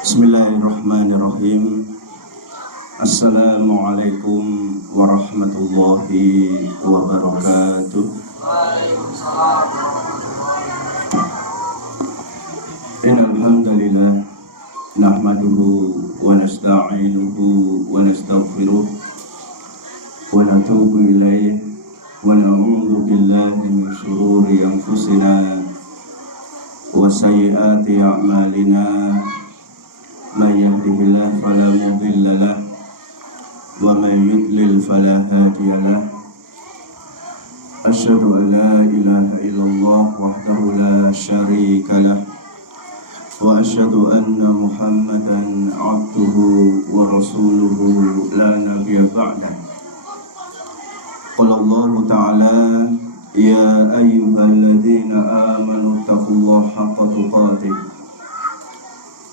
Bismillahirrahmanirrahim. Assalamualaikum warahmatullahi wabarakatuh. Waalaikumsalam. Innal hamdalillah nahmaduhu wa nasta'inuhu wa nastaghfiruh wa natubu ilayhi wa na'udzu billahi min shururi anfusina wa sayyiati a'malina. Man yahdihillahu fala mudilla lahu wa man yudlil fala hadiya lahu. Asyhadu an la ilaha illallah wahdahu la syarika lahu wa asyhadu anna Muhammadan abduhu wa rasuluhu la nabiyya ba'dah. Qala Allah ta'ala ya ayyuhalladzina amanu taqullaha haqqa tuqatih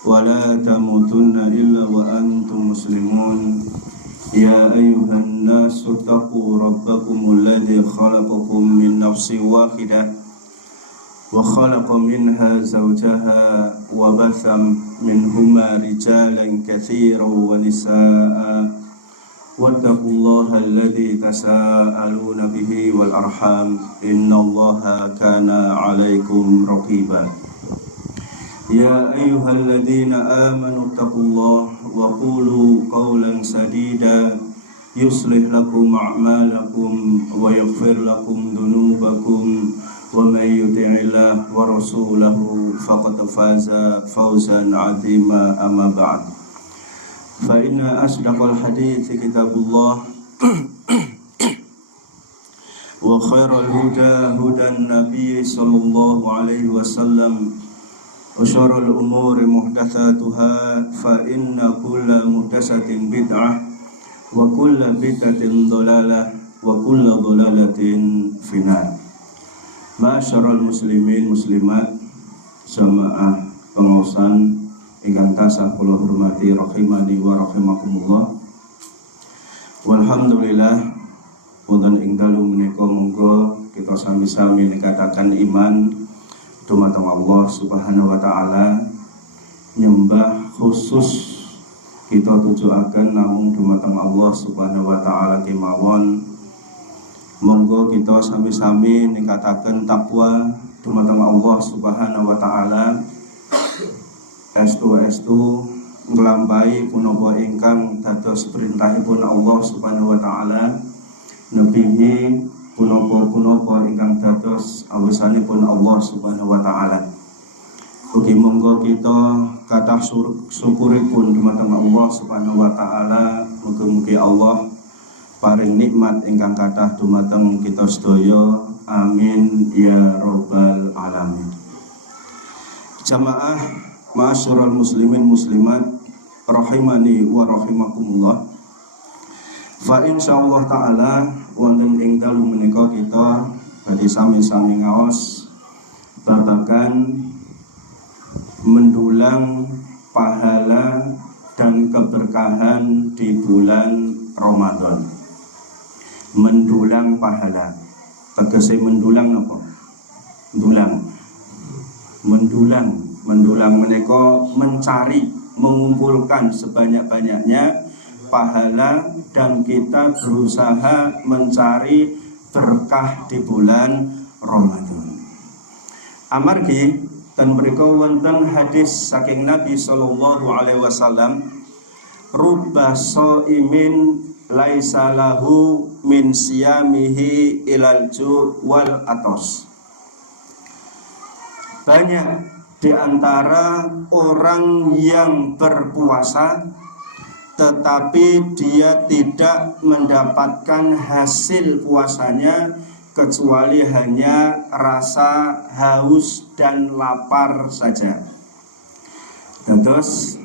wa la tamutunna illa wa antum muslimun. Ya ayyuhan nasu taqu rabbakumul ladzi khalaqakum min nafsin wahidah wa khalaqa minha zawjaha wa batha minhuma rijalan katsiran wa nisaa'a wattaqullaha alladzi tasaaluna bihi wal arham innallaha kana 'alaikum raqiba. Ya ayyuhalladzina amanu taqullaha wa qulu qawlan sadida yuslih lakum a'malakum wa yaghfir lakum dhunubakum wa may yuti'illah wa rasulahu faqad faza fawzan 'azima. Amma ba'd. Fa inna asdaqal hadithi kitabullah wa khairal huda hudan nabiy sallallahu alaihi wasallam wa syarrul umuri muhdatsatuha fa inna kulla muhdatsatin bid'ah wa kulla bid'atin dhalalah wa kulla dhalalatin finnar. Ma'asyiral muslimin muslimat, jamaah pengaosan ingkang tansah kula hormati rahimani wa rahimakumullah. Walhamdulillah wonten ing dalu menika monggo kita sami-sami nikataken iman dumateng Allah Subhanahu wa taala, nyembah khusus kita tujuaken namung dumateng Allah Subhanahu wa taala kemawon. Monggo kita sami-sami ningkataken takwa dumateng Allah Subhanahu wa taala, estu nglampahi punapa ingkang dados perintahipun Allah Subhanahu wa taala, nebihi punapa-punapa ingkang dados awisanipun Allah Subhanahu wa taala. Ugi monggo kita kathah syukuripun dumateng Allah Subhanahu wa taala, mugi-mugi Allah paring nikmat ingkang kathah dumateng kita sedaya. Amin ya rabbal alamin. Jamaah ma'asyiral muslimin muslimat rahimani wa rahimakumullah. Fa insyaallah taala wonten ing dalu menika kita badhe sami-sami ngaos babagan mendulang pahala dan keberkahan di bulan Ramadan. Mendulang pahala, tegese mendulang napa? Mendulang menika mencari, mengumpulkan sebanyak-banyaknya pahala, dan kita berusaha mencari berkah di bulan Ramadan. Amargi dan mriku wonten hadis saking Nabi sallallahu alaihi wasallam, rubba shaimin laisa lahu min siyamihi ilal ju' wal atos. Banyak di antara orang yang berpuasa tetapi dia tidak mendapatkan hasil puasanya kecuali hanya rasa haus dan lapar saja. Dados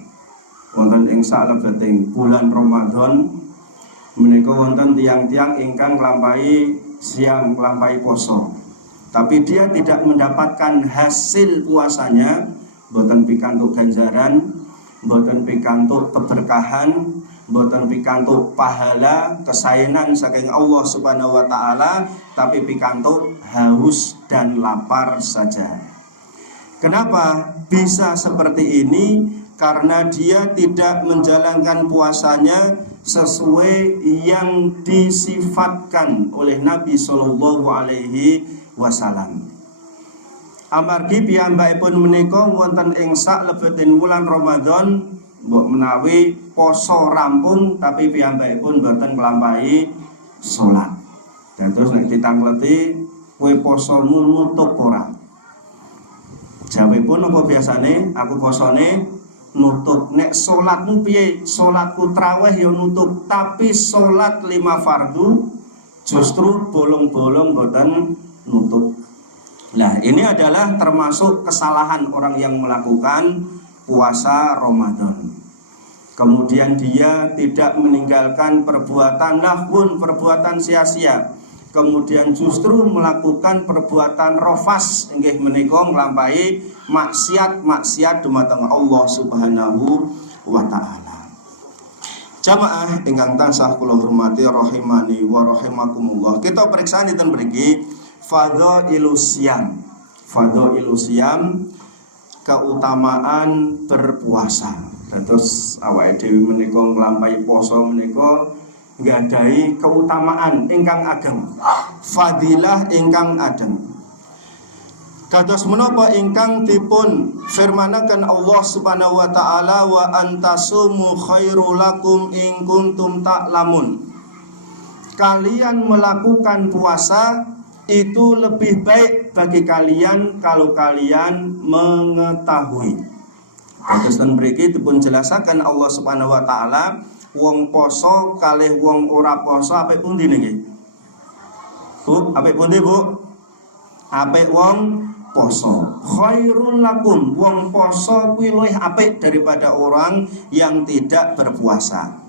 wonten ing salebeting bulan Ramadan menika wonten tiang-tiang ingkang nglampahi siang, nglampahi poso, tapi dia tidak mendapatkan hasil puasanya, boten pikantuk ganjaran, boten pikantuk keberkahan, boten pikantuk pahala kesaenan saking Allah Subhanahu wa taala, tapi pikantuk haus dan lapar saja. Kenapa bisa seperti ini? Karena dia tidak menjalankan puasanya sesuai yang disifatkan oleh Nabi Shallallahu Alaihi Wasallam. Amargi piyambakipun menika wonten ing saklebeting wulan Ramadan mbok menawi poso rampung tapi piyambakipun boten nglampahi salat. Dan terus nek ditangleti kowe posomu nutup ora? Jawabipun apa biasane? Aku posone nutup. Nek salatmu piye? Salatku traweh ya nutup, tapi salat 5 fardu justru bolong-bolong boten nutup. Nah, ini adalah termasuk kesalahan orang yang melakukan puasa Ramadan. Kemudian dia tidak meninggalkan perbuatan lahun, perbuatan sia-sia. Kemudian justru melakukan perbuatan rofas, inggih menika nglampahi maksiat dumateng Allah Subhanahu wa taala. Jamaah ingkang tansah kula hormati rahimani wa rahimakumullah. Kita periksa dinten mriki fadhailus syiyam. Fadhailus syiyam, keutamaan berpuasa. Terus awake dhewe menika nglampahi poso menika nggadahi keutamaan ingkang ageng, fadilah ingkang ageng. Kados menapa ingkang dipun firmanaken Allah Subhanahu wa taala, wa antasumu khairul lakum in kuntum ta'lamun. Kalian melakukan puasa itu lebih baik bagi kalian kalau kalian mengetahui. Kados ten mriki dipun jelasaken Allah Subhanahu wa taala, wong poso kalih wong ora poso apik pundi niki? Bu, apik pundi, Bu? Apik wong poso. Khairul lakum, wong poso kuwi luwih apik daripada orang yang tidak berpuasa.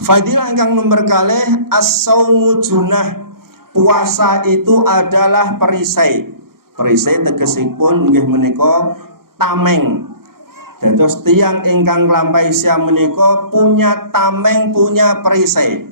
Fadilah ingkang nomor kalih, as-saumu junah. Puasa itu adalah perisai. Perisai tegesipun inggih menika tameng. Dan terus tiang ingkang nglampahi siam menika punya tameng, punya perisai.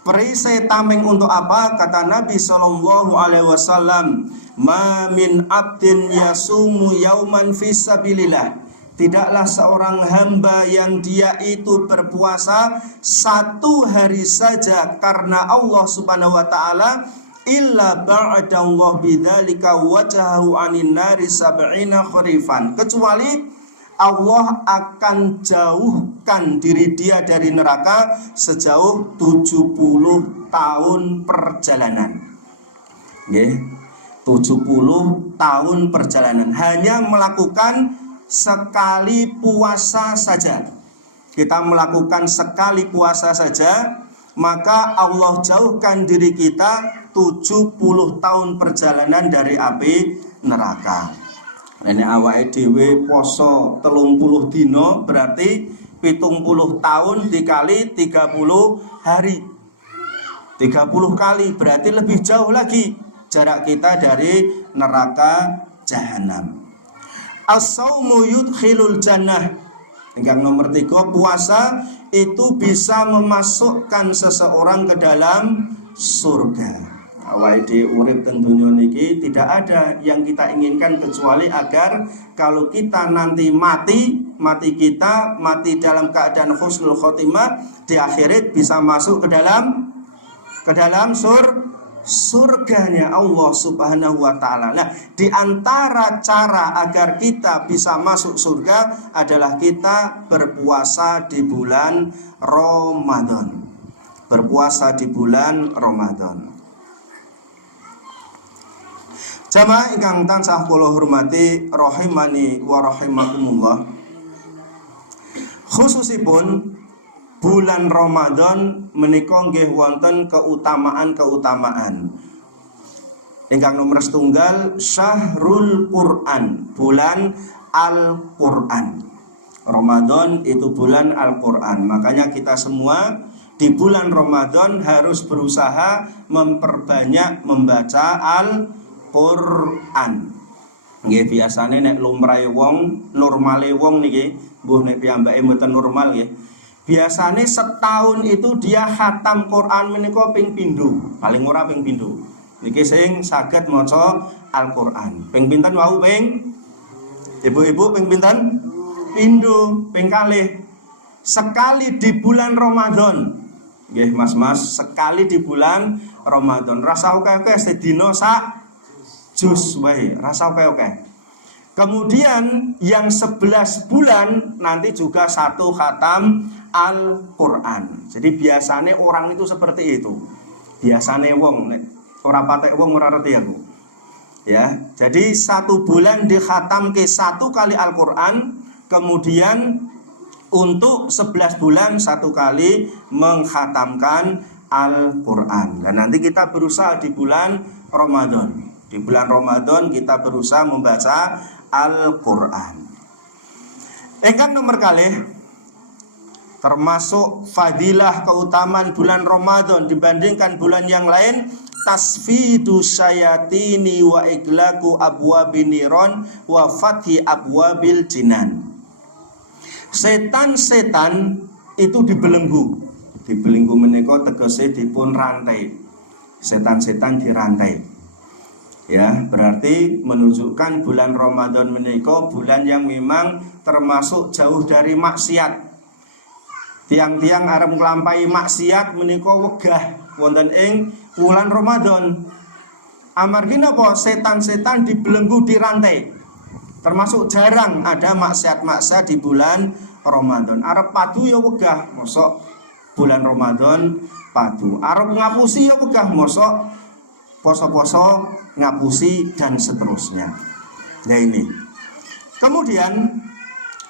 Perisai tameng untuk apa? Kata Nabi Shallallahu Alaihi Wasallam, ma min abdin yasumu yauman fisabilillah. Tidaklah seorang hamba yang dia itu berpuasa 1 hari saja karena Allah Subhanahu wa taala, illa ba'da Allah bidzalika wajahu anin nari sab'ina kharifan, kecuali Allah akan jauhkan diri dia dari neraka sejauh 70 tahun perjalanan. Nggih, 70 tahun perjalanan hanya melakukan sekali puasa saja. Kita melakukan sekali puasa saja, maka Allah jauhkan diri kita 70 tahun perjalanan dari api neraka. Ini awake dhewe poso 30 dina berarti 70 tahun dikali 30 hari. 30 kali berarti lebih jauh lagi jarak kita dari neraka jahanam. As-saumu yudkhilul jannah. Yang nomor 3, puasa itu bisa memasukkan seseorang ke dalam surga. Awake dhewe urip ten donya niki tidak ada yang kita inginkan kecuali agar kalau kita nanti mati kita mati dalam keadaan husnul khotimah, di akhirat bisa masuk ke dalam surganya Allah Subhanahu wa taala. Nah, di antara cara agar kita bisa masuk surga adalah kita berpuasa di bulan Ramadan. Berpuasa di bulan Ramadan. Jamaah ingkang tansah kula hormati rahimani wa rahimakumullah. Khususipun bulan Ramadan menika nggih wonten keutamaan-keutamaan. Ingkang nomor setunggal Syahrul Quran, bulan Al-Quran. Ramadan itu bulan Al-Quran. Makanya kita semua di bulan Ramadan harus berusaha memperbanyak membaca Al-Quran. Nggih biasane nek lumrahe wong, normale wong niki, mbuh nek piyambake mboten normal nggih. Biasane setahun itu dia khatam Quran menika ping pindho, paling ora ping pindho. Niki sing saged maca Al-Quran. Ping pinten wau? Ping Ibu-ibu ping pinten? Pindho, ping kalih. Sekali di bulan Ramadan. Nggih Mas-mas, sekali di bulan Ramadan. Rasa oke-oke sedina sak jus wae, rasa oke-oke. Kemudian yang 11 bulan nanti juga satu khatam Al-Quran. Jadi biasanya orang itu seperti itu. Biasanya wong nek ora patek wong ora ngerti aku. Ya, jadi 1 bulan dikhatam ke 1 kali Al-Quran, kemudian untuk 11 bulan 1 kali mengkhatamkan Al-Quran. Dan nanti kita berusaha di bulan Ramadan. Di bulan Ramadan kita berusaha membaca Al-Quran. Ingkang nomor kalih, termasuk fadilah keutamaan bulan Ramadan dibandingkan bulan yang lain, tasfidu syayatini wa iglaqu abwabin niron wa fathi abwabil jinan. Setan-setan itu dibelenggu. Dibelenggu menika tegese dipun rantai. Setan-setan dirantai. Ya, berarti menunjukkan bulan Ramadan menika bulan yang memang termasuk jauh dari maksiat. Tiang-tiang arep nglampahi maksiat menika wegah wonten ing bulan Ramadan. Amargi napa? Setan-setan dibelenggu dirantai. Termasuk jarang ada maksiat-maksiat di bulan Ramadan. Arep padu ya wegah, mosok bulan Ramadan padu. Arep ngapusi ya wegah, mosok poso-poso ngapusi dan seterusnya. Nah ini. Kemudian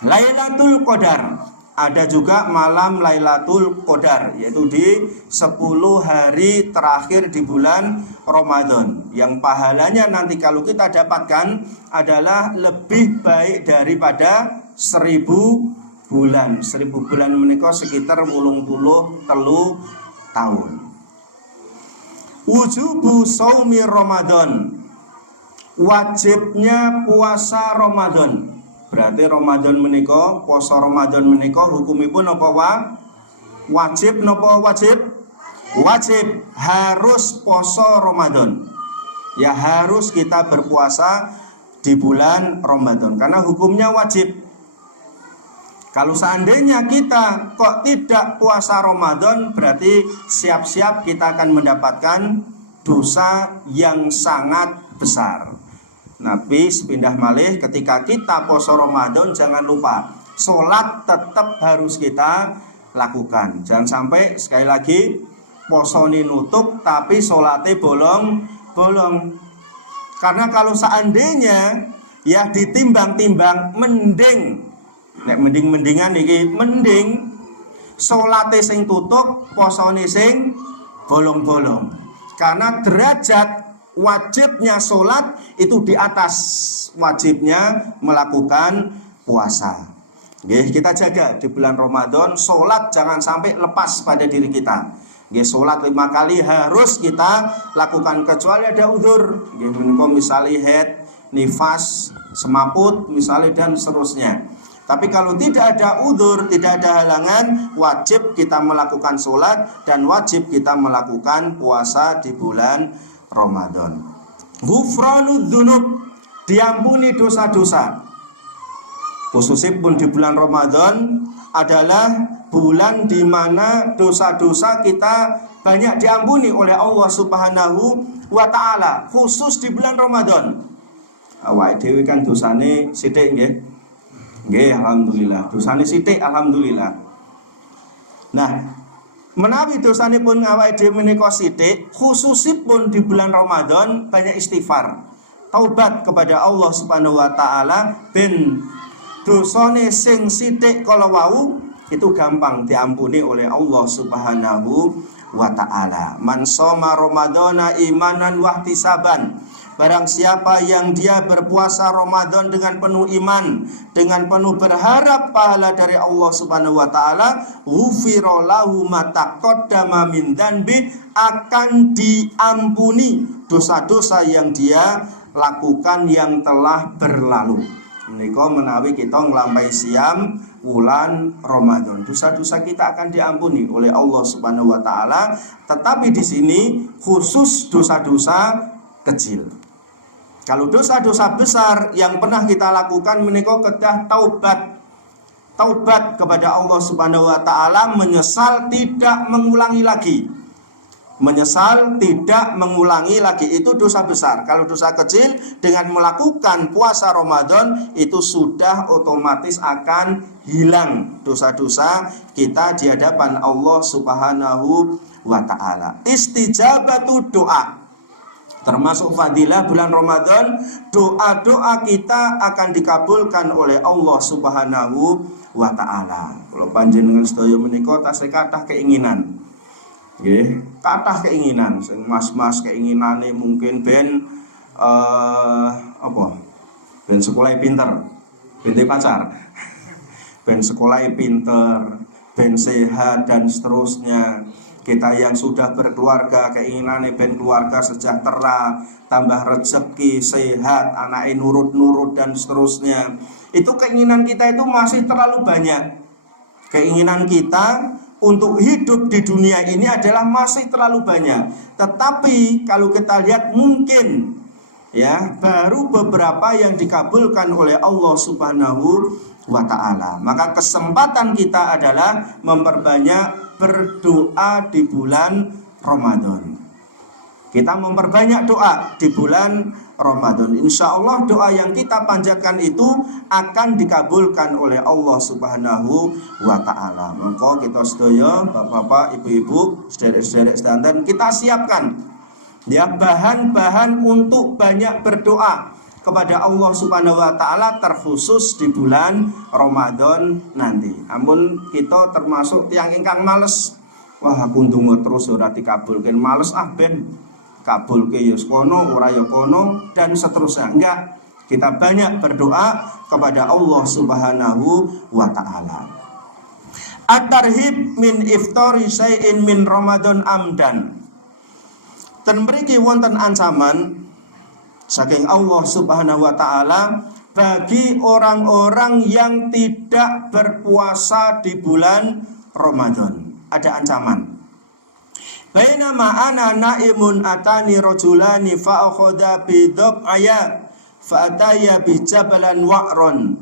Lailatul Qadar, ada juga malam Lailatul Qadar, yaitu di 10 hari terakhir di bulan Ramadan, yang pahalanya nanti kalau kita dapatkan adalah lebih baik daripada 1000 bulan. 1000 bulan menika sekitar 83 tahun. Wujubu shaumi Ramadan, wajibnya puasa Ramadan. Berarti Ramadan menika, puasa Ramadan menika hukumipun apa wajib napa wajib? Wajib, harus puasa Ramadan. Ya harus kita berpuasa di bulan Ramadan karena hukumnya wajib. Kalau seandainya kita kok tidak puasa Ramadan, berarti siap-siap kita akan mendapatkan dosa yang sangat besar. Nabi sepindah malih, ketika kita puasa Ramadan jangan lupa sholat tetap harus kita lakukan. Jangan sampai sekali lagi posone nutup tapi sholatnya bolong. Karena kalau seandainya ya ditimbang-timbang mending nek mending-mendingan iki mending salate sing tutup, posone sing bolong-bolong. Karena derajat wajibnya salat itu di atas wajibnya melakukan puasa. Nggih, kita jaga di bulan Ramadan salat jangan sampai lepas pada diri kita. Nggih, salat 5 kali harus kita lakukan kecuali ada uzur. Nggih, menika misale haid, nifas, semaput misalnya dan seterusnya. Tapi kalau tidak ada udzur, tidak ada halangan, wajib kita melakukan sholat dan wajib kita melakukan puasa di bulan Ramadan. Ghufranud dzunub, diampuni dosa-dosa. Khususnya pun di bulan Ramadan adalah bulan di mana dosa-dosa kita banyak diampuni oleh Allah Subhanahu wa Ta'ala. Khusus di bulan Ramadan. Awake dhewe kan dosane sithik nggih. Nggih, alhamdulillah. Dosane sithik alhamdulillah. Nah, menawi dosanipun awake dhewe menika sithik, khususipun di bulan Ramadan banyak istighfar. Taubat kepada Allah Subhanahu wa Ta'ala ben dosane sing sithik kala wau itu gampang diampuni oleh Allah Subhanahu wa Ta'ala. Man shoma Ramadhana imanan wa ihtisaban, barang siapa yang dia berpuasa Ramadan dengan penuh iman, dengan penuh berharap pahala dari Allah Subhanahu wa Ta'ala, ghufira lahu ma taqaddama min dzanbi, akan diampuni dosa-dosa yang dia lakukan yang telah berlalu. Menika menawi kita nglampahi siam bulan Ramadan, dosa-dosa kita akan diampuni oleh Allah Subhanahu wa Ta'ala. Tetapi di sini khusus dosa-dosa kecil. Kalau dosa-dosa besar yang pernah kita lakukan menika kedah taubat kepada Allah Subhanahu wa taala, menyesal tidak mengulangi lagi. Menyesal tidak mengulangi lagi, itu dosa besar. Kalau dosa kecil dengan melakukan puasa Ramadan itu sudah otomatis akan hilang dosa-dosa kita di hadapan Allah Subhanahu wa taala. Istijabatu doa, termasuk fadilah bulan Ramadan, doa-doa kita akan dikabulkan oleh Allah Subhanahu wa taala. Kalau panjenengan sedaya menika tasih kathah keinginan. Nggih, kathah keinginan, sing mas-mas keinginane mungkin ben ben sekolah pinter, ben pacar. Ben sekolah pinter, ben sehat dan seterusnya. Kita yang sudah berkeluarga keinginane ben keluarga sejahtera, tambah rezeki, sehat, anake nurut-nurut dan seterusnya. Itu keinginan kita itu masih terlalu banyak. Keinginan kita untuk hidup di dunia ini adalah masih terlalu banyak. Tetapi kalau kita lihat mungkin ya baru beberapa yang dikabulkan oleh Allah Subhanahu wa taala. Maka kesempatan kita adalah memperbanyak berdoa di bulan Ramadan. Kita memperbanyak doa di bulan Ramadan. Insya Allah doa yang kita panjatkan itu akan dikabulkan oleh Allah Subhanahu wa ta'ala. Maka kita sedaya, bapak-bapak, ibu-ibu, sederek-sederek sedanten, kita siapkan ya bahan-bahan untuk banyak berdoa kepada Allah Subhanahu wa ta'ala, terkhusus di bulan Ramadan nanti. Namun kita termasuk tiang ingkang males. Wah, aku ndonga terus ora dikabulkan, males ben kabul ke kono, ora ya kono, dan seterusnya. Enggak, kita banyak berdoa kepada Allah Subhanahu wa ta'ala. At-tarhib min iftari syai'in min Ramadan amdan. Dan mriki wonten ancaman saking Allah Subhanahu wa ta'ala bagi orang-orang yang tidak berpuasa di bulan Ramadan. Ada ancaman. Bainama ana naimun atani rajulani fa akhadha bi dhab'aya fa ataya bi jabalan wa'ron.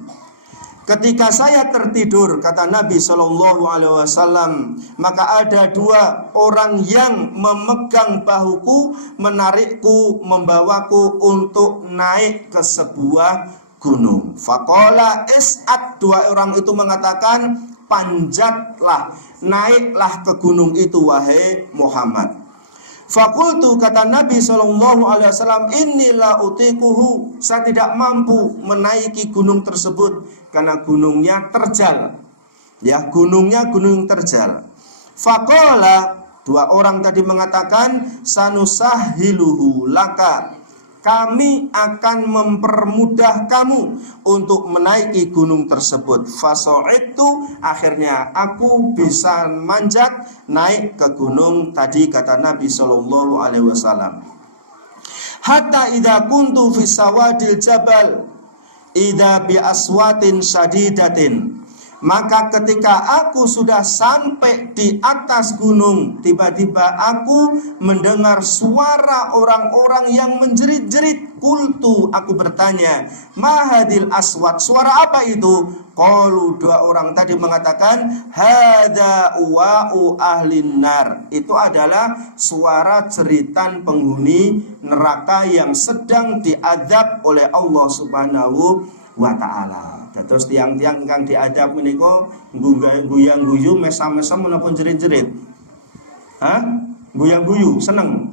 Ketika saya tertidur, kata Nabi sallallahu alaihi wasallam, maka ada dua orang yang memegang bahuku, menarikku, membawaku untuk naik ke sebuah gunung. Faqala is'ad, dua orang itu mengatakan, panjatlah, naiklah ke gunung itu wahai Muhammad. Fakultu, kata Nabi SAW, inilah utikuhu, saya tidak mampu menaiki gunung tersebut karena gunungnya terjal. Ya, gunungnya gunung terjal. Faqala, dua orang tadi mengatakan, sanusahiluhu laka, kami akan mempermudah kamu untuk menaiki gunung tersebut. Faso'idtu, akhirnya aku bisa manjat naik ke gunung tadi, kata Nabi sallallahu alaihi wasallam. Hatta idza kuntu fi sawadil jabal idza bi aswatin syadidatin. Maka ketika aku sudah sampai di atas gunung, tiba-tiba aku mendengar suara orang-orang yang menjerit-jerit. Kultu, aku bertanya, mahadil aswat, suara apa itu? Qalu, dua orang tadi mengatakan, hada uwa'u ahlin nar. Itu adalah suara jeritan penghuni neraka yang sedang diazab oleh Allah Subhanahu wa ta'ala. Terus tiang-tiang ingkang diadab menika guyang-guyu, mesam-mesam menapa jerit-jerit. Hah? Guyang-guyu, seneng.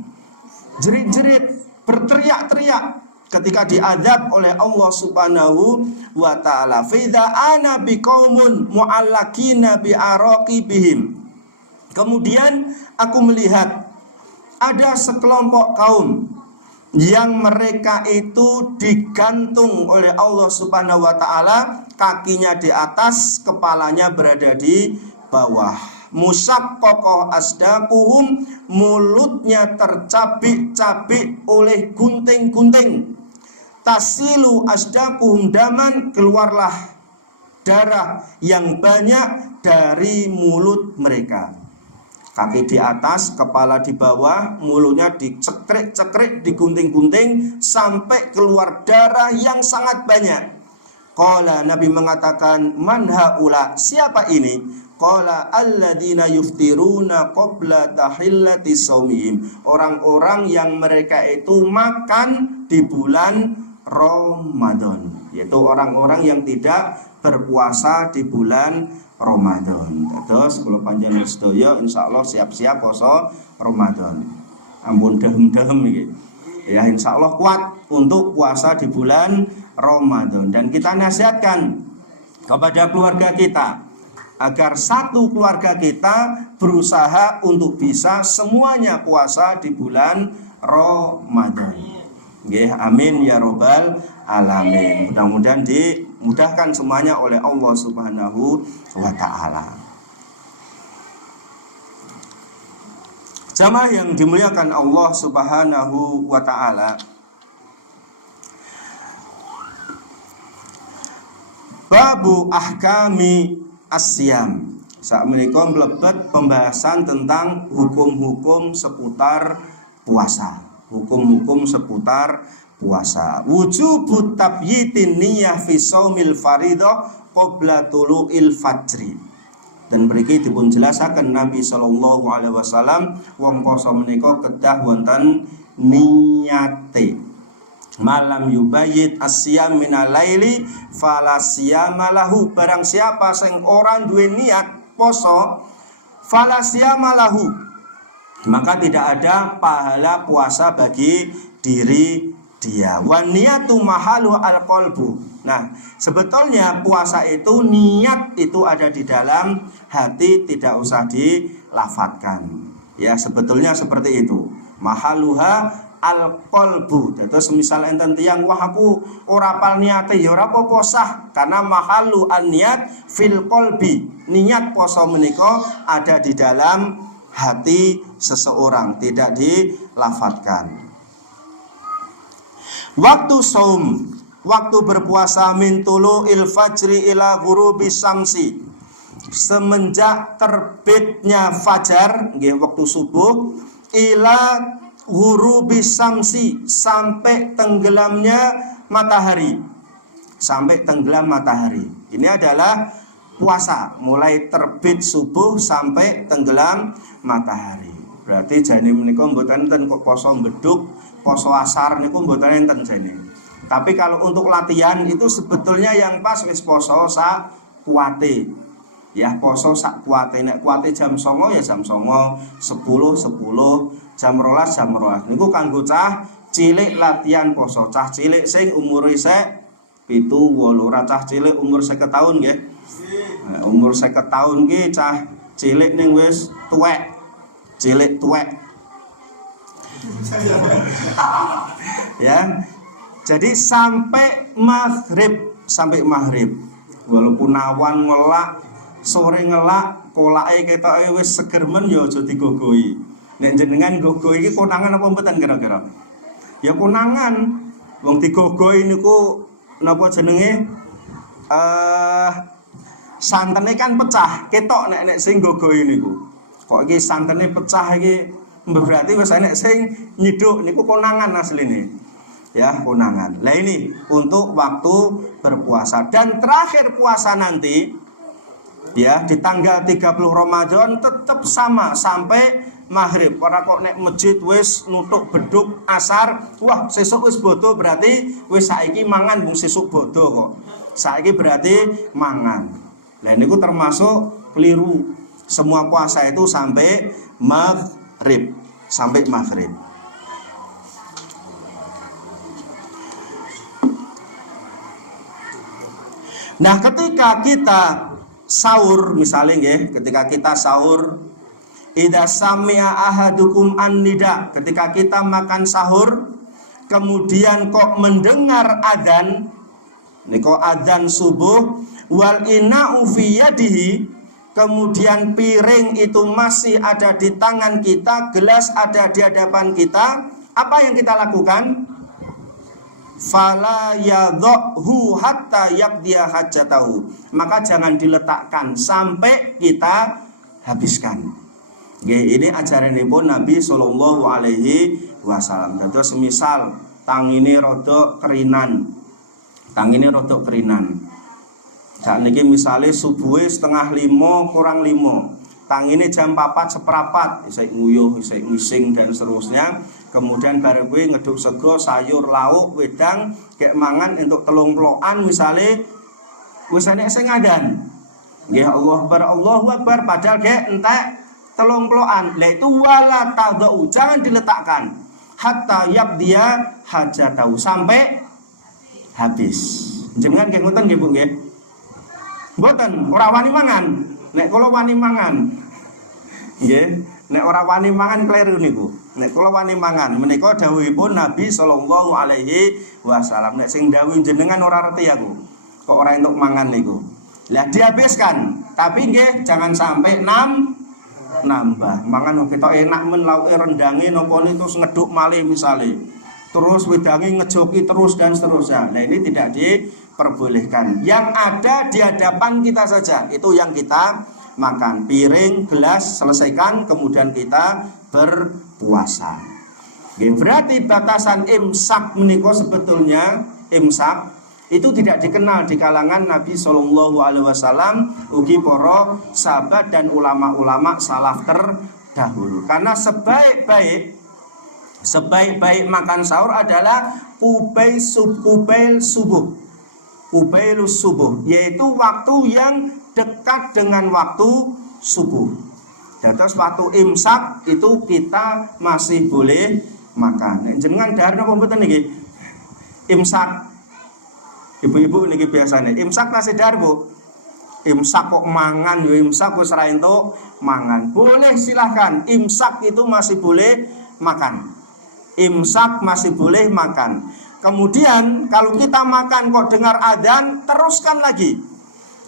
Jerit-jerit, berteriak-teriak ketika diadab oleh Allah Subhanahu wa ta'ala. Fa idza ana biqaumun mu'allaqina bi araqibihim. Kemudian aku melihat ada sekelompok kaum yang mereka itu digantung oleh Allah Subhanahu wa ta'ala, kakinya di atas, kepalanya berada di bawah. Musyaqqaqah asdaquhum, mulutnya tercabik-cabik oleh gunting-gunting. Tasilu asdaquhum daman, keluarlah darah yang banyak dari mulut mereka. Kaki di atas, kepala di bawah, mulutnya dicekrik-cekrik, digunting-gunting sampai keluar darah yang sangat banyak. Qala, Nabi mengatakan, man haula, siapa ini? Qala alladzina yuftiruna qabla tahillati shaumihim, orang-orang yang mereka itu makan di bulan Ramadan, yaitu orang-orang yang tidak berpuasa di bulan Ramadan. Terus kalau panjenengan sedaya insyaallah siap-siap poso Ramadan. Ampun dehem-dehem iki. Ya insyaallah kuat untuk puasa di bulan Ramadan. Dan kita nasihatkan kepada keluarga kita agar satu keluarga kita berusaha untuk bisa semuanya puasa di bulan Ramadan. Nggih, amin ya robbal alamin. Mudah-mudahan dimudahkan semuanya oleh Allah Subhanahu wa taala. Jamaah yang dimuliakan Allah Subhanahu wa taala, babu ahkami asyam. Saat menika mlebet pembahasan tentang hukum-hukum seputar puasa. Hukum-hukum seputar puasa. Wujubut tabyitin niyyah fi shaumil fardhah qabla tulu'il fajri. Dan mriki dipun jelasaken Nabi sallallahu alaihi wasallam wong poso menika kedah wonten niyate. Malam yubayit asyam minal laili fala siyama lahu. Barang siapa sing ora duwe niat poso fala siyama lahu, maka tidak ada pahala puasa bagi diri dia. Wan niyatu mahalu al-qalbu. Nah, sebetulnya puasa itu niat itu ada di dalam hati, tidak usah dilafatkan. Ya, sebetulnya seperti itu. Mahaluha al-qalbu. Terus misal enten tiyang, wah aku ora apal niate ya ora apa-apa sah, karena mahalu an-niyat fil qalbi. Niat poso menika ada di dalam hati seseorang, tidak dilafatkan. Waktu saum, waktu berpuasa min tulu'il fajri ila ghurubi syamsi, semenjak terbitnya fajar, nggih waktu subuh, ila ghurubi syamsi, sampai tenggelamnya matahari. Sampai tenggelam matahari. Ini adalah puasa, mulai terbit subuh sampai tenggelam matahari. Berarti jane menika mboten enten kok poso beduk, poso asar niku mboten enten jane. Tapi kalau untuk latihan itu sebetulnya yang pas wis poso sak kuate. Ya poso sak kuate, nek kuate jam 09.00 ya jam 09.00, 10 jam 12 jam 12. Niku kanggo cah cilik latihan poso, cah cilik sing umure sek 7, 8, ora cah cilik umur 50 tahun nggih. Nah, umur 50 tahun ki cah cilik ning wis tuwek. Cilik tuwek. Ya. Jadi sampai maghrib, walaupun awan ngelak, sore ngelak, kolake ketoke wis seger men ya aja digogoi. Nek jenengan gogoi iki konangan apa mboten kira-kira? Ya konangan. Wong digogoi niku napa jenenge? Santene kan pecah, ketok nek sing gogoi niku. Kok iki santene pecah iki berarti wis nek sing nyiduk niku konangan asline. Ya, konangan. Lah ini untuk waktu berpuasa, dan terakhir puasa nanti ya di tanggal 30 Ramadan tetap sama sampai maghrib. Ora kok nek masjid wis nutuk beduk asar, wah sesuk wis bodo berarti wis saiki mangan mung sesuk bodo kok. Saiki berarti mangan. Lah niku termasuk keliru. Semua puasa itu sampai maghrib, sampai maghrib. Nah, ketika kita sahur misalnya nggih, ketika kita sahur, idza sami'a ahadukum an-nida, ketika kita makan sahur kemudian kok mendengar adzan, niku adzan subuh, wal ina'u fi yadihi, kemudian piring itu masih ada di tangan kita, gelas ada di hadapan kita, apa yang kita lakukan? Fala yadhu hatta yaqdiya hajatahu, maka jangan diletakkan sampai kita habiskan. Nggih, ini ajaranipun Nabi sallallahu alaihi wasallam. Dados semisal tangine rada kerinan. Sakniki misale subuhe 4:30 kurang 5. Tangine jam 4 seprapat, isih nguyuh, isih ngising dan seterusnya. Kemudian bareng kuwi ngeduk sego, sayur, lauk, wedang, kek mangan entuk 3 plokan misale wis enek sing ngadan. Nggih, Allahu Akbar padahal kek entek 3 plokan. Lah itu wala tadau, jangan diletakkan hatta yabdiya hajatahu, sampai habis. Jenengan nggih ngoten nggih Bu nggih? Mboten, ora wani mangan. Nek kula wani mangan. Nggih, nek ora wani mangan kleru niku. Nek kula wani mangan, menika dawuhipun Nabi sallallahu alaihi wasallam. Nek sing dawuh jenengan ora ngerti aku. Kok ora entuk mangan niku. Lah dihabiskan, tapi nggih jangan sampai nambah. Mangan ketok enak men lauke rendange napa niku terus ngeduk malih misale. Terus wedange ngejoki terus dan seterusnya. Nah, ini tidak diperbolehkan. Yang ada di hadapan kita saja itu yang kita makan. Piring, gelas selesaikan, kemudian kita berpuasa. Berarti batasan imsak menika sebetulnya imsak itu tidak dikenal di kalangan Nabi sallallahu alaihi wasallam ugi para sahabat dan ulama-ulama salaf terdahulu. Karena sebaik-baik makan sahur adalah kubailus subuh, yaitu waktu yang dekat dengan waktu subuh. Dados waktu imsak itu kita masih boleh makan. Nek jenengan dahar napa mboten niki? Imsak. Ibu-ibu niki biasane imsak masih dahar, Bu. Imsak kok mangan yo imsak wis ra entuk mangan. Boleh silahkan. Imsak itu masih boleh makan. Imsak masih boleh makan. Kemudian kalau kita makan kok dengar adzan, teruskan lagi.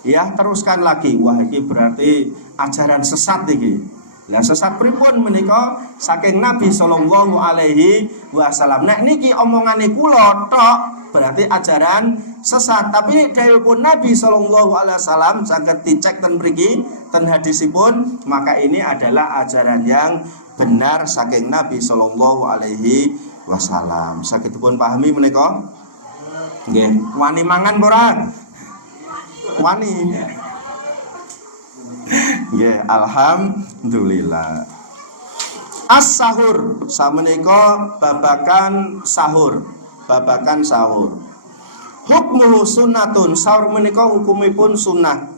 Ya, teruskan lagi. Wah, ini berarti ajaran sesat iki. Lah sesat pripun menika saking Nabi sallallahu alaihi wasallam. Nek niki omongane kula tok berarti ajaran sesat. Tapi dawuhipun Nabi sallallahu alaihi wasallam saged dicek ten mriki ten hadisipun, maka ini adalah ajaran yang benar saking Nabi sallallahu alaihi wasallam. Sagedipun pahami menika? Nggih. Wani mangan ora? Wani. Nggih, alhamdulillah. As-sahur samenika babakan sahur. Hukmuhu sunnatun, sahur menika hukumipun sunnah.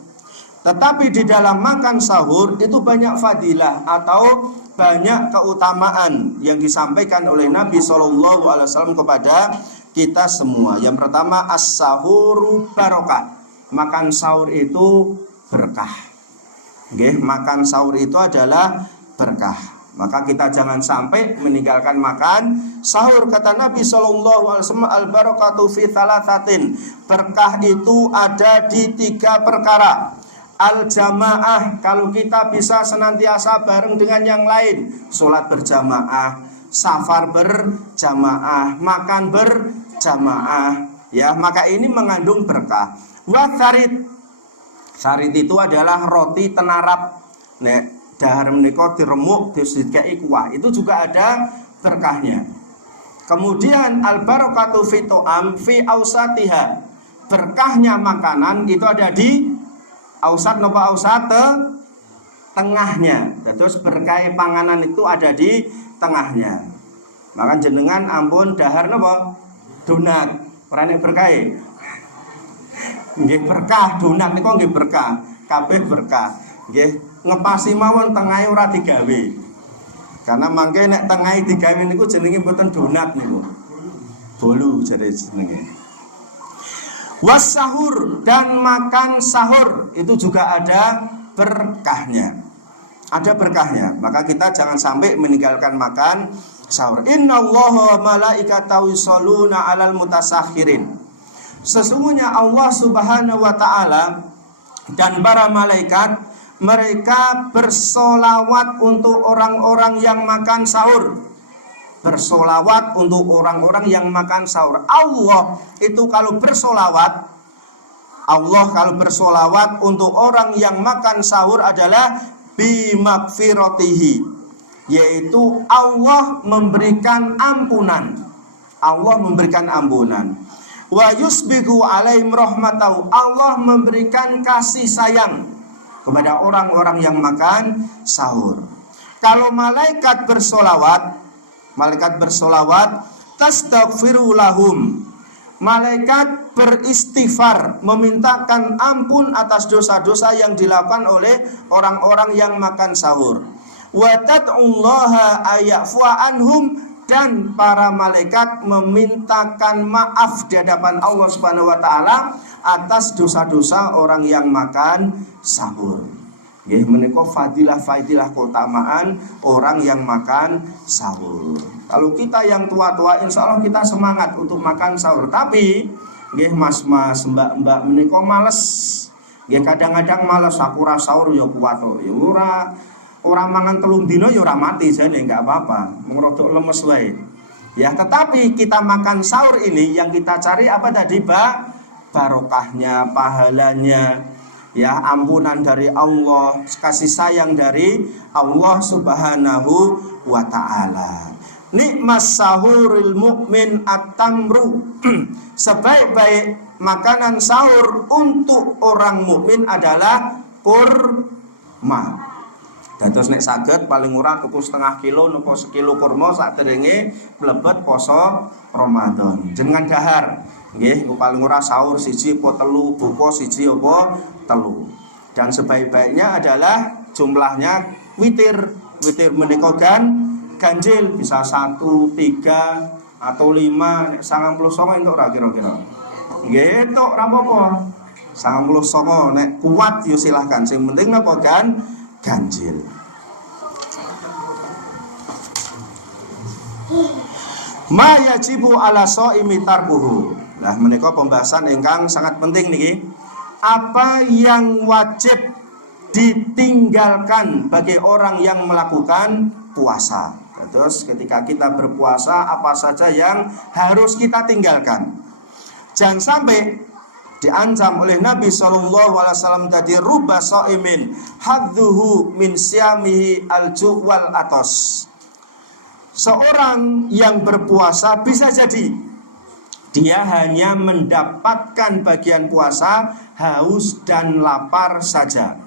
Tetapi di dalam makan sahur itu banyak fadilah atau banyak keutamaan yang disampaikan oleh Nabi sallallahu alaihi wasallam kepada kita semua. Yang pertama, as-sahuru barokah. Makan sahur itu berkah. Nggih, makan sahur itu adalah berkah. Maka kita jangan sampai meninggalkan makan sahur. Kata Nabi sallallahu alaihi wasallam, al-barakatu fi thalathatin. Berkah itu ada di 3 perkara. Al-jamaah, kalau kita bisa senantiasa bareng dengan yang lain, sholat berjamaah, safar berjamaah, makan berjamaah, ya, maka ini mengandung berkah. Wa sarit itu adalah roti tenarap. Nek dahar menika diremuk disedekei kuah, itu juga ada berkahnya. Kemudian al-barakatu fi to'am fi ausatiha. Berkahnya makanan itu ada di ausat napa ausat tengahnya. Terus berkah panganan itu ada di tengahnya. Maka jenengan ampun dahar napa? Donat. Ora nek berkah. Nggih berkah, donat niku nggih berkah, kabeh berkah. Nggih, ngepasi mawon tengahe ora digawe. Karena mangke nek tengahe digawe niku jenenge mboten donat niku. Bolu jare jenenge. Was-sahur, dan makan sahur itu juga ada berkahnya. Ada berkahnya. Maka kita jangan sampai meninggalkan makan sahur. Innallaha malaikatahu yusholluna 'alal mutasakhirin. Sesungguhnya Allah Subhanahu wa taala dan para malaikat mereka bersolawat untuk orang-orang yang makan sahur. Bersolawat untuk orang-orang yang makan sahur. Allah itu kalau bersolawat, Allah kalau bersolawat untuk orang yang makan sahur adalah bimakfiratihi, yaitu Allah memberikan ampunan. Allah memberikan ampunan. Wa yusbihu alaihim rahmatahu, Allah memberikan kasih sayang kepada orang-orang yang makan sahur. Kalau malaikat bersolawat, tastaghfiru lahum, malaikat beristighfar, memintakan ampun atas dosa-dosa yang dilakukan oleh orang-orang yang makan sahur. Wa tad'ullaha aya'fu anhum, dan para malaikat memintakan maaf di hadapan Allah Subhanahu wa taala atas dosa-dosa orang yang makan sahur. Nggih menika fadilah keutamaan orang yang makan sahur. Kalau kita yang tua-tua insyaallah kita semangat untuk makan sahur, tapi nggih mas-mas, mbak-mbak menika males. Nggih kadang-kadang males, aku ora sahur ya kuat kok. Ya ora mangan 3 dina ya ora mati jane, enggak apa-apa. Mung rodok lemes wae. Ya, tetapi kita makan sahur ini yang kita cari apa tadi, barokahnya, pahalanya, ya ampunan dari Allah, kasih sayang dari Allah Subhanahu wa taala. Nikmas sahuril mukmin at-tamru. Sebaik-baik makanan sahur untuk orang mukmin adalah kurma. Dados nek saged paling murah tuku 0,5 kilo napa sekilo kurma saderenge mlebet poso Ramadan. Jenengan dahar nggih, paling murah sahur siji apa telu, buka siji apa telu. Dan sebaik-baiknya adalah jumlahnya witir. Witir menika ganjil, bisa 1, 3 atau 5, nek 99 entuk ora kira-kira. Nggih, entuk ora apa-apa. 99 nek kuat ya silahkan. Sing penting napa ganjil. Ma yajibu ala shaimi tarkuhu. Nah, menika pembahasan ingkang sangat penting niki. Apa yang wajib ditinggalkan bagi orang yang melakukan puasa. Terus ketika kita berpuasa, apa saja yang harus kita tinggalkan? Jangan sampai diancam oleh Nabi SAW tadi, ruba shaimin hadzuhu min siyamihi al-ju' wal atos. Seorang yang berpuasa bisa jadi dia hanya mendapatkan bagian puasa haus dan lapar saja.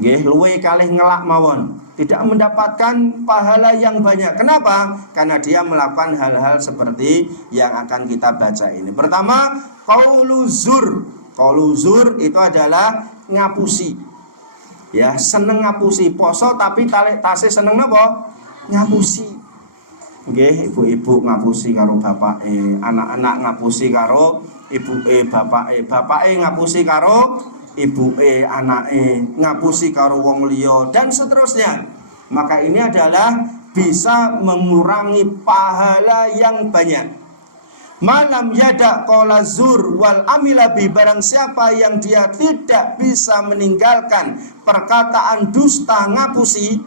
Nggih, luwe kalih ngelak mawon, tidak mendapatkan pahala yang banyak. Kenapa? Karena dia melakukan hal-hal seperti yang akan kita baca ini. Pertama, qaulu zur. Qaulu zur itu adalah ngapusi. Ya, seneng ngapusi, poso tapi tasih seneng napa? Ngapusi. Nggih, ibu-ibu ngapusi karo bapake, anak-anak ngapusi karo ibuke, bapake ngapusi karo ibuke, anake ngapusi karo wong liya dan seterusnya. Maka ini adalah bisa mengurangi pahala yang banyak. Malam yada qala zur wal amila bi, barang siapa yang dia tidak bisa meninggalkan perkataan dusta, ngapusi,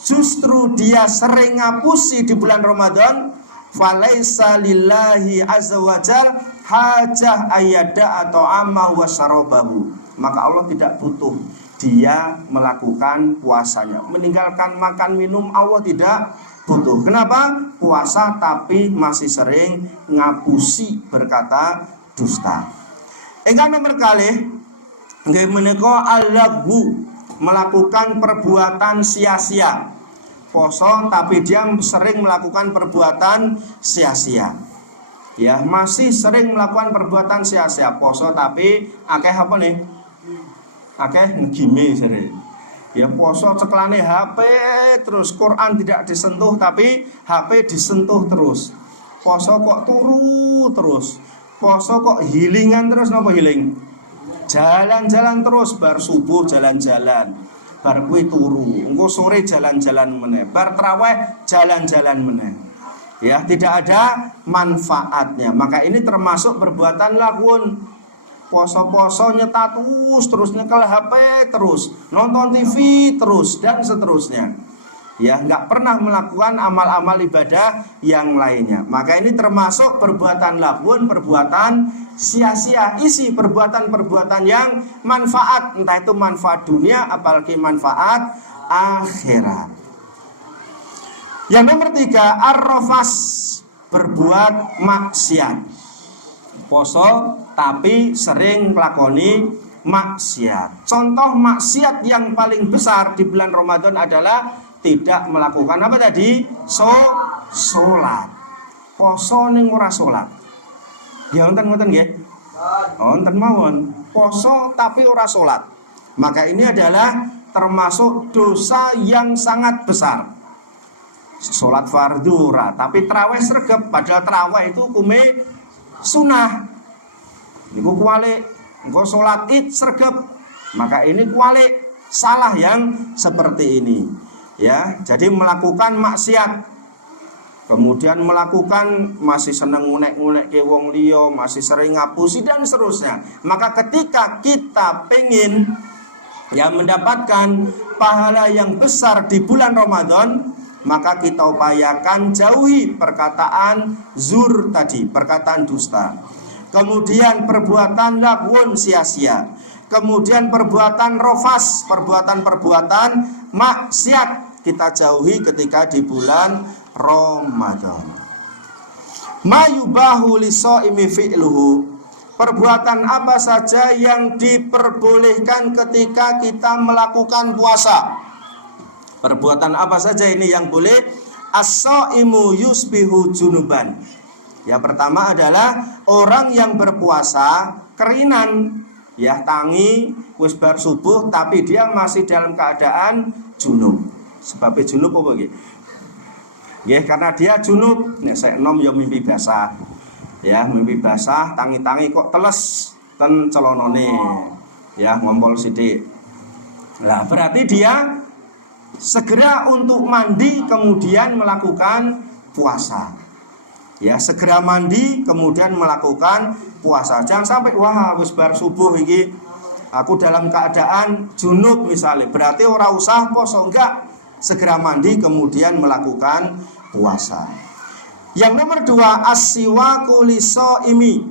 justru dia sering ngapusi di bulan Ramadan, falaisa lillahi azza wajal hajah ayada atau amma wa syarabahu, maka Allah tidak butuh dia melakukan puasanya. Meninggalkan makan minum Allah tidak butuh. Kenapa? Puasa tapi masih sering ngapusi, berkata dusta. Ingkang nomor kalih nggih menika al-laghu, melakukan perbuatan sia-sia. Poso tapi dia sering melakukan perbuatan sia-sia. Ya, masih sering melakukan perbuatan sia-sia. Poso tapi akeh apa nih? Akeh ngime sering. Ya, poso ceklane HP terus, Quran tidak disentuh tapi HP disentuh terus. Poso kok turu terus. Poso kok healingan terus, napa healing? Jalan-jalan terus, bar subuh jalan-jalan, bar kuwi turu, engko sore jalan-jalan meneh, bar traweh jalan-jalan meneh. Ya, tidak ada manfaatnya. Maka ini termasuk perbuatan lagun. Poso-poso nyetatus terus, nyekel HP terus, nonton TV terus dan seterusnya. ya nggak pernah melakukan amal-amal ibadah yang lainnya. Maka ini termasuk perbuatan laghun, perbuatan sia-sia, isi perbuatan-perbuatan yang manfaat, entah itu manfaat dunia apalagi manfaat akhirat. Yang nomor 3, ar-rafas, berbuat maksiat. Poso tapi sering nglakoni maksiat. Contoh maksiat yang paling besar di bulan Ramadan adalah tidak melakukan apa tadi? Sholat. Poso ning ora sholat. Ya wonten nggih. Wonten mawon. Poso tapi ora sholat. Maka ini adalah termasuk dosa yang sangat besar. Sholat fardu ora, tapi traweh sregep, padahal traweh itu hukume sunah. Niku kualik, engko sholat id sregep. Maka ini kualik, salah yang seperti ini. Ya, jadi melakukan maksiat, kemudian melakukan masih seneng ngunek-ngunek ke wong liya, masih sering ngapusi dan seterusnya. Maka ketika kita pengen ya mendapatkan pahala yang besar di bulan Ramadan, maka kita upayakan jauhi perkataan zur tadi, perkataan dusta. Kemudian perbuatan laghun sia-sia. Kemudian perbuatan rofas, perbuatan-perbuatan maksiat kita jauhi ketika di bulan Ramadan. Ma yubahu lisaimi fi'luhu, perbuatan apa saja yang diperbolehkan ketika kita melakukan puasa. Perbuatan apa saja ini yang boleh? As-shaimu yusbihu junuban. Yang pertama adalah orang yang berpuasa kerinan, ya tangi wis bar subuh tapi dia masih dalam keadaan junub. Sebabnya junub apa nggih? Nggih, karena dia junub. Nek sek enom ya mimpi basah. Ya, mimpi basah, tangi-tangi kok teles ten celonone. Ya, ngompol sithik. Lah, berarti dia segera untuk mandi kemudian melakukan puasa. Ya, segera mandi kemudian melakukan puasa. Jangan sampai wah wis bar subuh iki aku dalam keadaan junub misalnya. Berarti ora usah poso, enggak. Segera mandi kemudian melakukan puasa. Yang nomor 2, as-siwaku lisaimi,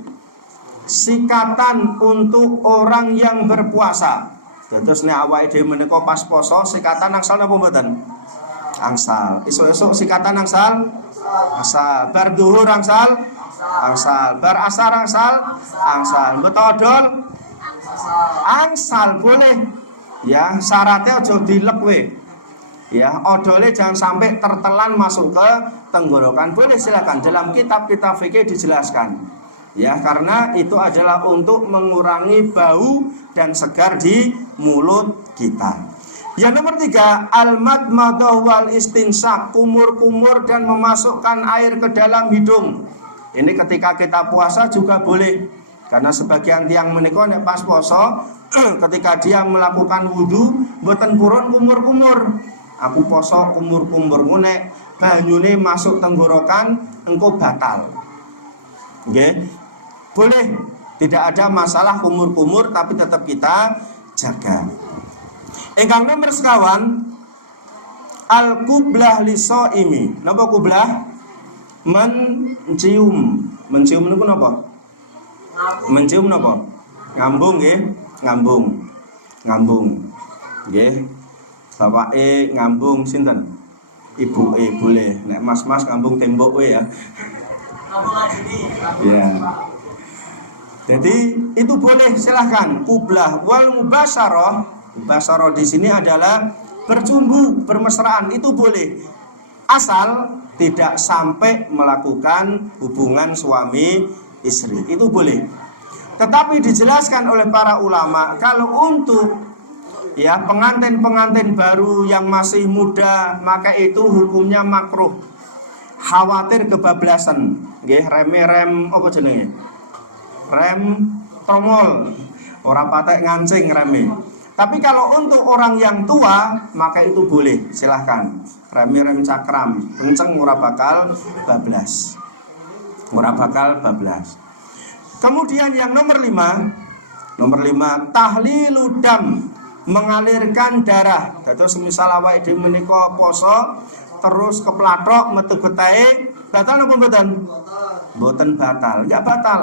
sikatan untuk orang yang berpuasa. Terus nek awake dhewe menika pas poso sikatan angsal napa mboten? Angsal. Esuk-esuk sikatan angsal? Angsal. Bar zuhur angsal? Angsal. Bar asar angsal? Angsal. Betodol? Angsal boleh. Ya, syaratnya aja dilek we. Ya, odole jangan sampai tertelan masuk ke tenggorokan. Boleh, silakan. Dalam kitab-kitab fikih dijelaskan. Ya, karena itu adalah untuk mengurangi bau dan segar di mulut kita. Yang nomor 3, al-madmadah wal istinsak, kumur-kumur dan memasukkan air ke dalam hidung. Ini ketika kita puasa juga boleh. Karena sebagian tiang menika nek pas puasa ketika dia melakukan wudu mboten purun kumur-kumur. Aku poso kumur-kumur nek banyune masuk tenggorokan engko batal. Nggih. Boleh, tidak ada masalah kumur-kumur tapi tetap kita jaga. Ingkang nomor sekawan, al-qublah lisaimi. Napa kublah? Mencium. Mencium niku napa? Mencium napa? Ngambung nggih, ngambung. Ngambung. Nggih. Bapake ngambung sinten? Ibuke boleh. Nek mas-mas ngambung tembok we ya. Ngambung adine. Ya. Jadi itu boleh, silahkan. Qublah wal mubasyarah. Mubasyarah di sini adalah bercumbu, bermesraan, itu boleh. Asal tidak sampai melakukan hubungan suami istri. Itu boleh. Tetapi dijelaskan oleh para ulama kalau untuk ya pengantin-pengantin baru yang masih muda, maka itu hukumnya makruh. Khawatir kebablasan. Nggih, rem apa jenenge? Rem tromol. Ora patek ngancing reme. Tapi kalau untuk orang yang tua, maka itu boleh, silahkan. Rem cakram, kenceng ora bakal bablas. Ora bakal bablas. Kemudian yang nomor 5, tahlilud dam, mengalirkan darah. Dados semisal awake dhewe menika poso terus keplathok metu getahe, batal napa mboten? Mboten batal, enggak batal.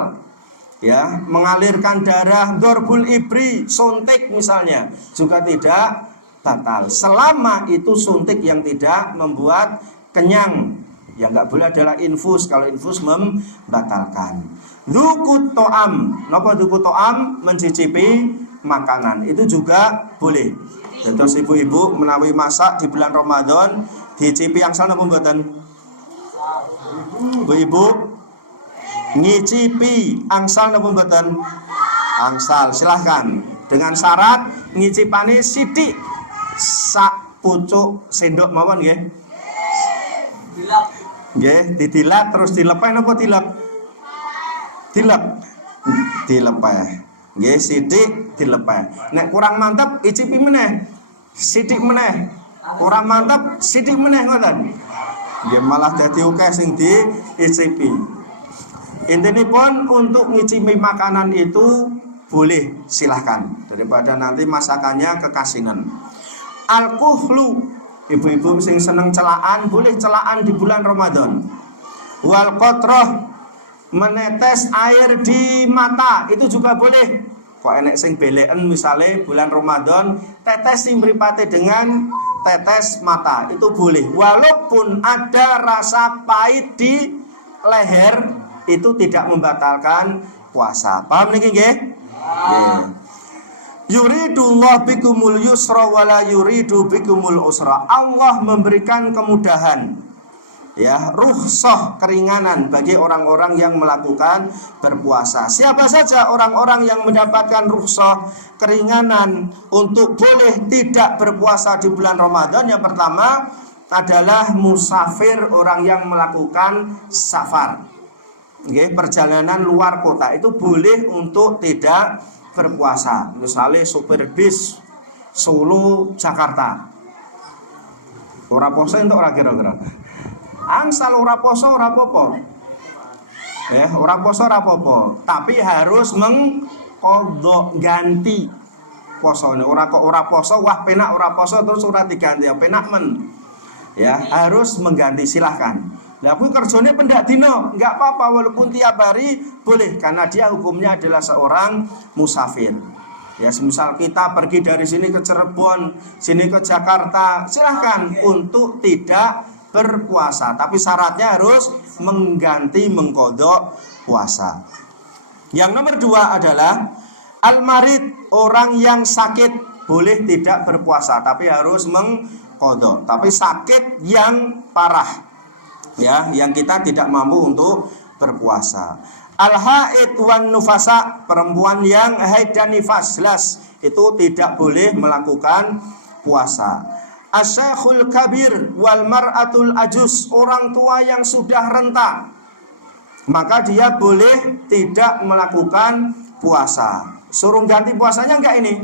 Ya, mengalirkan darah, dorbul ibri, suntik misalnya, juga tidak batal. Selama itu suntik yang tidak membuat kenyang. Yang enggak boleh adalah infus, kalau infus membatalkan. Dzukut to'am, napa dzukut to'am? Mencicipi makanan, itu juga boleh. Terus ibu-ibu menawi masak di bulan Ramadan, dicipi angsal napa mboten? Ibu-ibu ngicipi angsal napa mboten? Angsal, silahkan. Dengan syarat ngicipane sithik sak pucuk sendok mawon nggih. Dilap. Nggih, didilat terus dilepeh napa dilap? Dilepeh. Nggih, sithik dilepeh. Nek kurang mantep icipi meneh. Sithik meneh. Kurang mantep sithik meneh ngoten. Nggih, malah dadi akeh sing diicipi. Intinipun untuk ngicipi makanan itu boleh, silahkan, daripada nanti masakannya kekasinan. Al-kuhlu, ibu-ibu sing seneng celaan, boleh celaan di bulan Ramadan. Wal qatrah, menetes air di mata, itu juga boleh. Kok enek sing beleken misalnya bulan Ramadan tetes sing mripate dengan tetes mata, itu boleh. Walaupun ada rasa pahit di leher, itu tidak membatalkan puasa. Paham niki nggih? Nggih. Yuridullah bikumul yusra wala yuridu bikumul usra. Allah memberikan kemudahan, ya, rukhsah, keringanan bagi orang-orang yang melakukan berpuasa. Siapa saja orang-orang yang mendapatkan rukhsah, keringanan untuk boleh tidak berpuasa di bulan Ramadan? Yang pertama adalah musafir, orang yang melakukan safar. Okay, perjalanan luar kota itu boleh untuk tidak berpuasa. Misalnya supir bis Solo Jakarta, ora poso entuk ora kira-kira. Angsal ora poso ora apa-apa. Ora poso ora apa-apa, tapi harus mengqadha, ganti posone. Ora kok ora poso, wah penak ora poso terus ora diganti, penak men. Ya, harus mengganti, silahkan. Lah kuwi kerjane pendak dino, enggak apa-apa walaupun tiap hari boleh, karena dia hukumnya adalah seorang musafir. Ya, semisal kita pergi dari sini ke Cirebon, sini ke Jakarta, silahkan untuk tidak berpuasa, tapi syaratnya harus mengganti, mengqadha puasa. Yang nomor 2 adalah al-marid, orang yang sakit boleh tidak berpuasa, tapi harus mengqadha. Tapi sakit yang parah, ya, yang kita tidak mampu untuk berpuasa. Al-haid wan nufasa, perempuan yang haid dan nifas, jelas itu tidak boleh melakukan puasa. Asyakhul kabir wal mar'atul ajus, orang tua yang sudah renta, maka dia boleh tidak melakukan puasa. Suruh ganti puasanya enggak ini?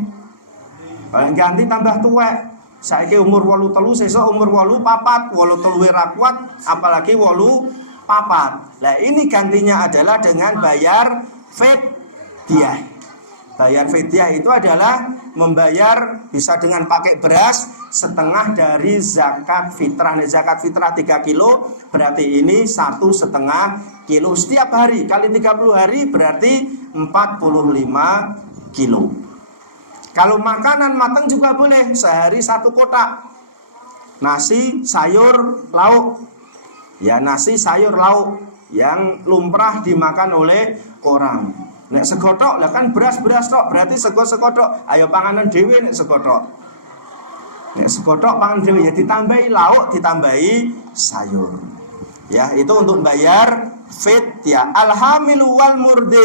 Ganti tambah tuwek. Saiki umur 83, sesuk umur 84, 83 ra kuat, apalagi 84. Nah, ini gantinya adalah dengan bayar fidyah. Bayar fidyah itu adalah membayar, bisa dengan pakai beras setengah dari zakat fitrah. Nah, zakat fitrah 3 kilo, berarti ini 1,5 kilo setiap hari. Kali 30 hari berarti 45 kilo. Kalau makanan matang juga boleh, sehari 1 kotak. Nasi, sayur, lauk. Ya, nasi, sayur, lauk yang lumrah dimakan oleh orang. Nek segotok, lah kan beras-beras tok, berarti sego-segotok. Ayo panganan dhewe nek segotok. Nek segotok pangan dhewe, ya ditambahi lauk, ditambahi sayur. Ya, itu untuk bayar fidyah. Alhamilu wal murdi,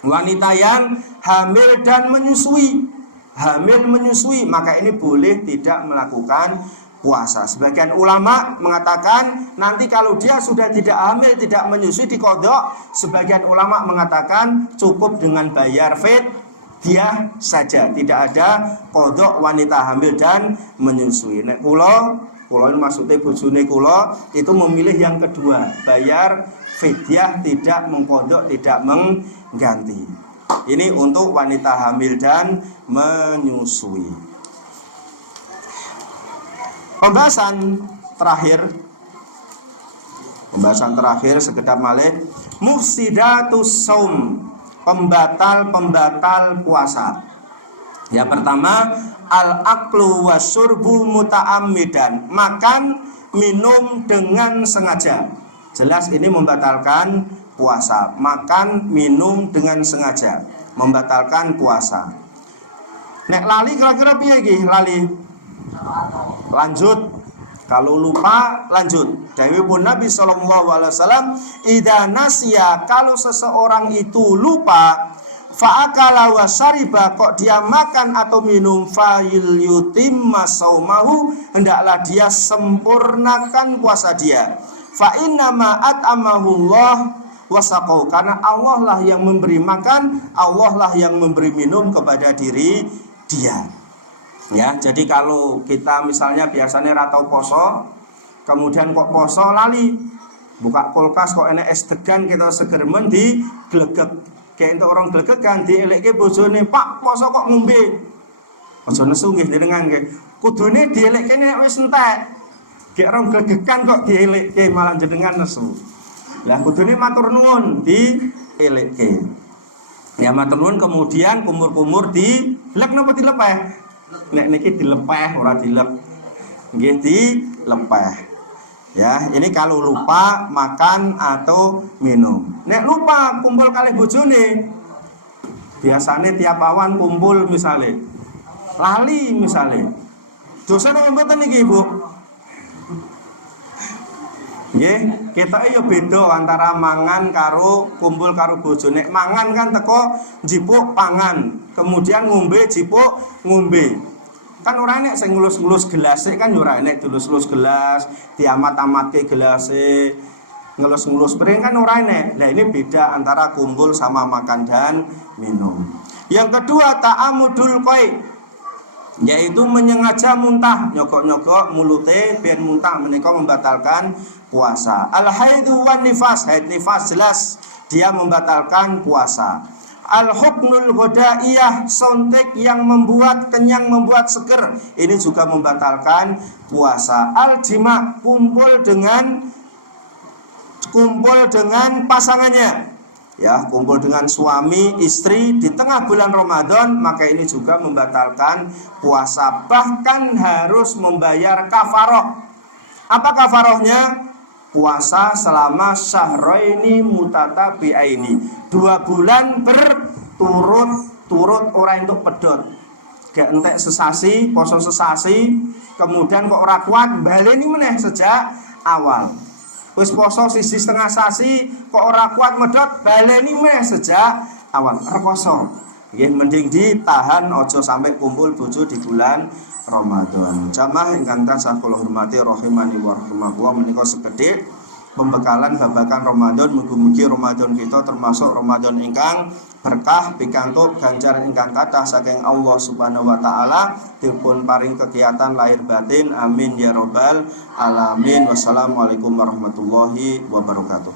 wanita yang hamil dan menyusui. Hamil menyusui, maka ini boleh tidak melakukan puasa. Sebagian ulama mengatakan nanti kalau dia sudah tidak hamil, tidak menyusui, diqadha. Sebagian ulama mengatakan cukup dengan bayar fidyah saja, tidak ada qadha wanita hamil dan menyusui. Nek kula ini maksudnya bojone kula itu memilih yang kedua, bayar fidyah, tidak mengqadha, tidak mengganti. Ini untuk wanita hamil dan menyusui. Pembahasan terakhir sekedap malih, mufsidatus saum, pembatal puasa. Yang pertama, al-aklu wasyurbu muta'ammidan, makan minum dengan sengaja. Jelas ini membatalkan puasa. Makan minum dengan sengaja membatalkan puasa. Nek lali kira-kira piye iki? Lali lanjut, kalau lupa lanjut. Dawuhipun Nabi sallallahu alaihi wasallam, idza nasiya, kalau seseorang itu lupa, fa'akala wa syariba, kok dia makan atau minum, fa'il yutimma saumahu, hendaklah dia sempurnakan puasa dia. Fa inna ma at'amahullah wasaqau, karena Allah lah yang memberi makan, Allah lah yang memberi minum kepada diri dia. Ya, jadi kalau kita misalnya biasanya ratau poso, kemudian kok poso lali, buka kulkas kok enek es degan, kita segermen di glegek. Kayak untuk orang glegekan dielekke bojone, "Pak, poso kok ngombe?" Aja nesu nggih jenengan nggih. Kudune dielekke nek wis entek. Kayak orang glegekan kok dielekke malah jenengan nesu. Lah kudune matur nuwun dielekke. Ya matur nuwun, kemudian kumur-kumur dilek napa dilepeh? Nek niki dilepeh ora dilep. Nggih dilepeh. Ya, ini kalau lupa makan atau minum. Nek lupa kumpul kalih bojone, biasanya tiap awan kumpul misalnya, lali misalnya. Dosa napa mboten niki, Bu? Nggih, ketoke ya beda antara mangan karo kumpul karo bojone. Nek mangan kan teko njipuk pangan, kemudian ngombe jipuk ngombe. Kan ora enek sing ngelus-ngelus gelase, kan ora enek dilus-lus gelas, diamat-amatke gelase, ngelus-ngelus piring kan ora enek. Lah ini beda antara kumpul sama makan dan minum. Yang kedua, ta'amudul qai, yaitu menyengaja muntah, nyogok-nyogok mulute ben muntah, menika membatalkan puasa. Al-haidu wan nifas, haid nifas jelas dia membatalkan puasa. Al-huknul ghodaiyah, sontek yang membuat kenyang, membuat seger, ini juga membatalkan puasa. Al-jima, kumpul dengan pasangannya, ya, kumpul dengan suami istri di tengah bulan Ramadan, maka ini juga membatalkan puasa. Bahkan harus membayar kafaroh. Apa kafarohnya? Puasa selama syahraini mutatabi'aini, 2 bulan berturut-turut ora entuk pedhot. Gak entek sesasi, poso sesasi, kemudian kok ora kuat, baleni meneh sejak awal. Wis poso siji setengah sasi, kok ora kuat medhot, baleni meneh sejak awal. Rekoso. Nggih, mending ditahan, aja sampai kumpul bojo di bulan Ramadan. Jamaah ingkang tansah kula hormati rahimani wa rahimakumullah, menika sekedhik pembekalan babagan Ramadan. Mugi-mugi Ramadan kita termasuk Ramadan ingkang berkah, pikantuk ganjaran ingkang kathah saking Allah Subhanahu wa taala, dipun paring kegiatan lahir batin. Amin ya rabbal alamin. Wassalamualaikum warahmatullahi wabarakatuh.